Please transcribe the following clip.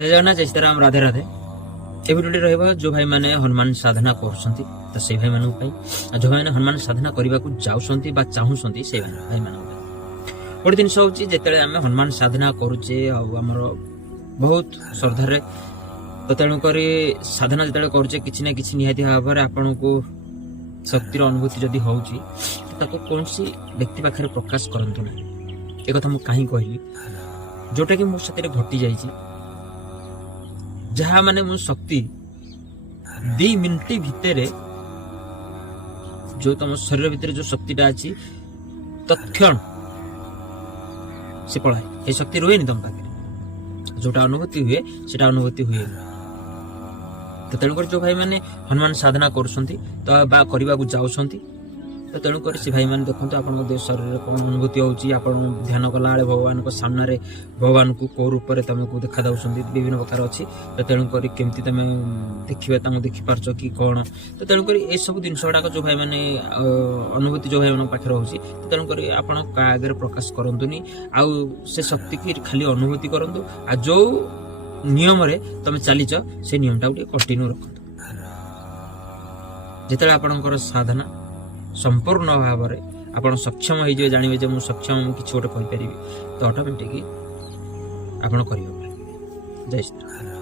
जय जगन्नाथ जय सीताराम राधे राधे। ए भिडियोटी रहिबा जो भाई माने हनुमान साधना करछंती त से भाई मानु पई जो भाई माने हनुमान साधना करबा को जाउछंती बा चाहुछंती से भाई मानु गोटे दिन होची जेतेले आमे हनुमान साधना करूचे आ हमर बहुत श्रद्धा रे तो तेणु करी साधना जेतेले करूचे किछि ना किछि निहाती भाबरे आपन को शक्तिर अनुभूति जदी होउची ताको कोनसी व्यक्ति पाखरे प्रकाश करंतु ना। ए कथा मु काहे कहली जोटा कि मो साथे घटी जाईची जहाँ माने मो शक्ति 2 मिनिट भितर जो तुम शरीर भितर जो शक्तिटा अच्छी तत्क्षण से पलाए ये शक्ति रुए तुम पाखे जोटा अनुभूति हुए सेटा अनुभूति हुए। तो तेणुक जो भाई माने हनुमान साधना करुछंती तो बा करबा को जाउछंती तो तेणुक से भाई माने देखंतु आपन देह शरीर कोन अनुभूति होउची आपन ध्यान कला बेले भगवान को सामने रे भगवान को को रूप रे तमे को देखा दाउछंती विभिन्न प्रकार अछि। तो तेणुक केमती तमे देखिबे तांको देखि पारछो कि कोन तो तेणुक ए सब जिनसडा को जो भाई माने अनुभूति जो भाई माने पाखे रहउची तो तेणुक आपन का आगे प्रकाश करंतुनी आ से शक्ति की खाली अनुभूति करंतु आ जो नियम रे तमे चलीच से नियम टा कंटिन्यू रखंतु। जेतले आपनकर साधना संपूर्ण भाव में आप सक्षम हो जानवे जो मुझे सक्षम किसी गोटे कहीपर तो ऑटोमेटिक आप जय श्री